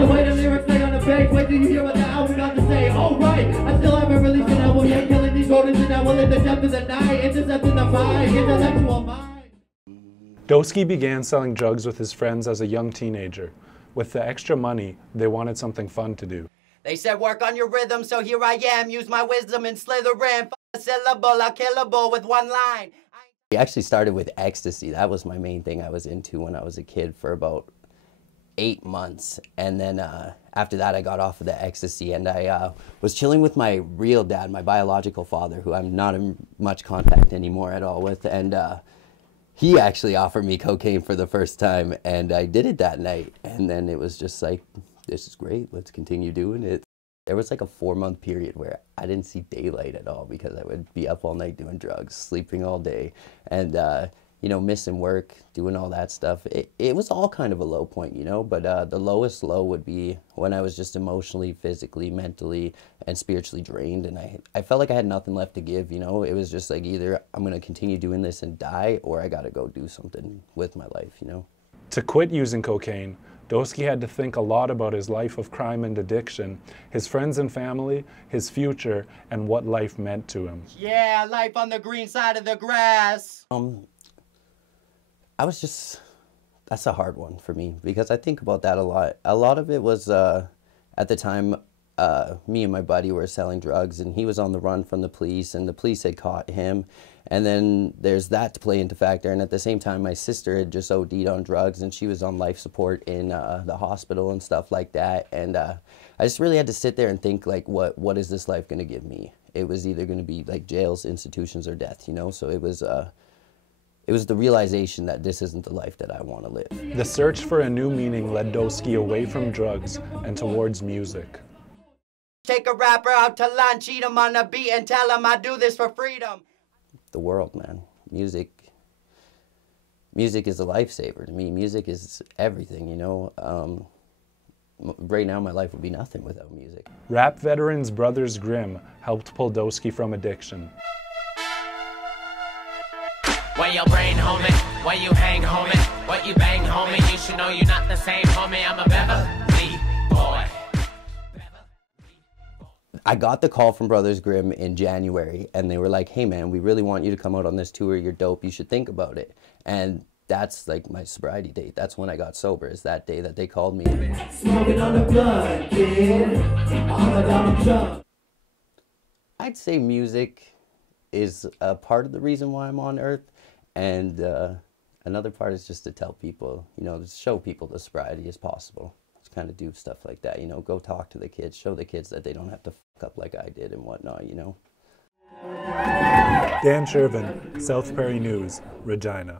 the way the lyrics lay on the page. Wait till you hear what the album got to say. Oh right, I still haven't released an album yet. Killing these rodents and now in the depth of the night. Intercepting the vibe, intellectual mind. Doh-Ski began selling drugs with his friends as a young teenager. With the extra money, they wanted something fun to do. They said work on your rhythm, so here I am. Use my wisdom and slither in. A syllable, a killable with one line. I actually started with ecstasy. That was my main thing I was into when I was a kid for about 8 months. And then after that, I got off of the ecstasy, and I was chilling with my real dad, my biological father, who I'm not in much contact anymore at all with. And he actually offered me cocaine for the first time, and I did it that night. And then it was just like, this is great, let's continue doing it. There was like a 4-month period where I didn't see daylight at all because I would be up all night doing drugs, sleeping all day, and you know, missing work, doing all that stuff. It was all kind of a low point, you know, but the lowest low would be when I was just emotionally, physically, mentally, and spiritually drained, and I felt like I had nothing left to give, you know. It was just like either I'm going to continue doing this and die, or I got to go do something with my life, you know. To quit using cocaine, Doh-Ski had to think a lot about his life of crime and addiction, his friends and family, his future, and what life meant to him. Yeah, life on the green side of the grass. I was just, that's a hard one for me because I think about that a lot. A lot of it was, at the time, me and my buddy were selling drugs, and he was on the run from the police, and the police had caught him. And then there's that to play into factor. And at the same time, my sister had just OD'd on drugs, and she was on life support in the hospital and stuff like that. And I just really had to sit there and think, like, what is this life going to give me? It was either going to be like jails, institutions, or death, you know? So it was the realization that this isn't the life that I want to live. The search for a new meaning led Doh-Ski away from drugs and towards music. Take a rapper out to lunch, eat him on the beat, and tell him I do this for freedom. The world, man. Music is a lifesaver to me. Music is everything, you know. Right now, my life would be nothing without music. Rap veterans Brothers Grimm helped pull Doh-Ski from addiction. Where your brain, homie? Where you hang, homie? What you bang, homie? You should know you're not the same, homie. I'm a Beverly boy. I got the call from Brothers Grimm in January, and they were like, hey man, we really want you to come out on this tour. You're dope. You should think about it. And that's like my sobriety date. That's when I got sober, is that day that they called me. Smoking on the blood, kid. On the dumb jump. I'd say music is a part of the reason why I'm on earth, and another part is just to tell people, you know, to show people the sobriety is possible. Just kind of do stuff like that, you know, go talk to the kids, show the kids that they don't have to fuck up like I did and whatnot, you know. Dan Sherven, South Prairie News, Regina.